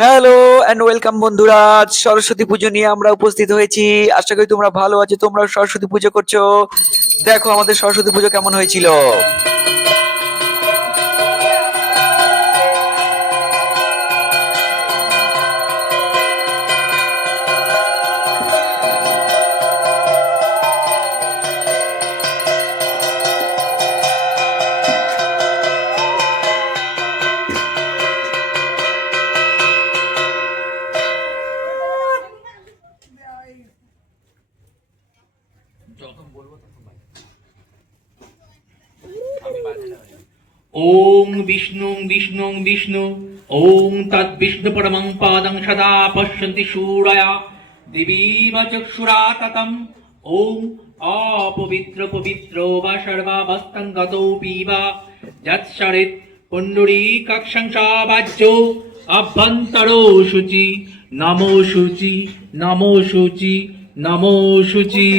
Hello and welcome বন্ধুরা। আজ সরস্বতী পুজো নিয়ে আমরা উপস্থিত হয়েছি। আশা করি তোমরা ভালো আছো, তোমরা সরস্বতী পুজো করছো। দেখো আমাদের সরস্বতী পুজো কেমন হয়েছিল। ওং বিষ্ণু বিষ্ণু বিষ্ণু ওং তদ্বিষ্ণু পরমং পাদং সদা পশ্যন্তি শূরায়া দেবীব চক্ষুরা ততম ওং অপবিত্র পবিত্র বা সর্বাবস্থং গতোপি বা যৎসরিত পুণ্ডরীকাক্ষং সাবাজ্য অভ্যন্তরো শুচি নমো শুচি নমো শুচি নমো শুচি।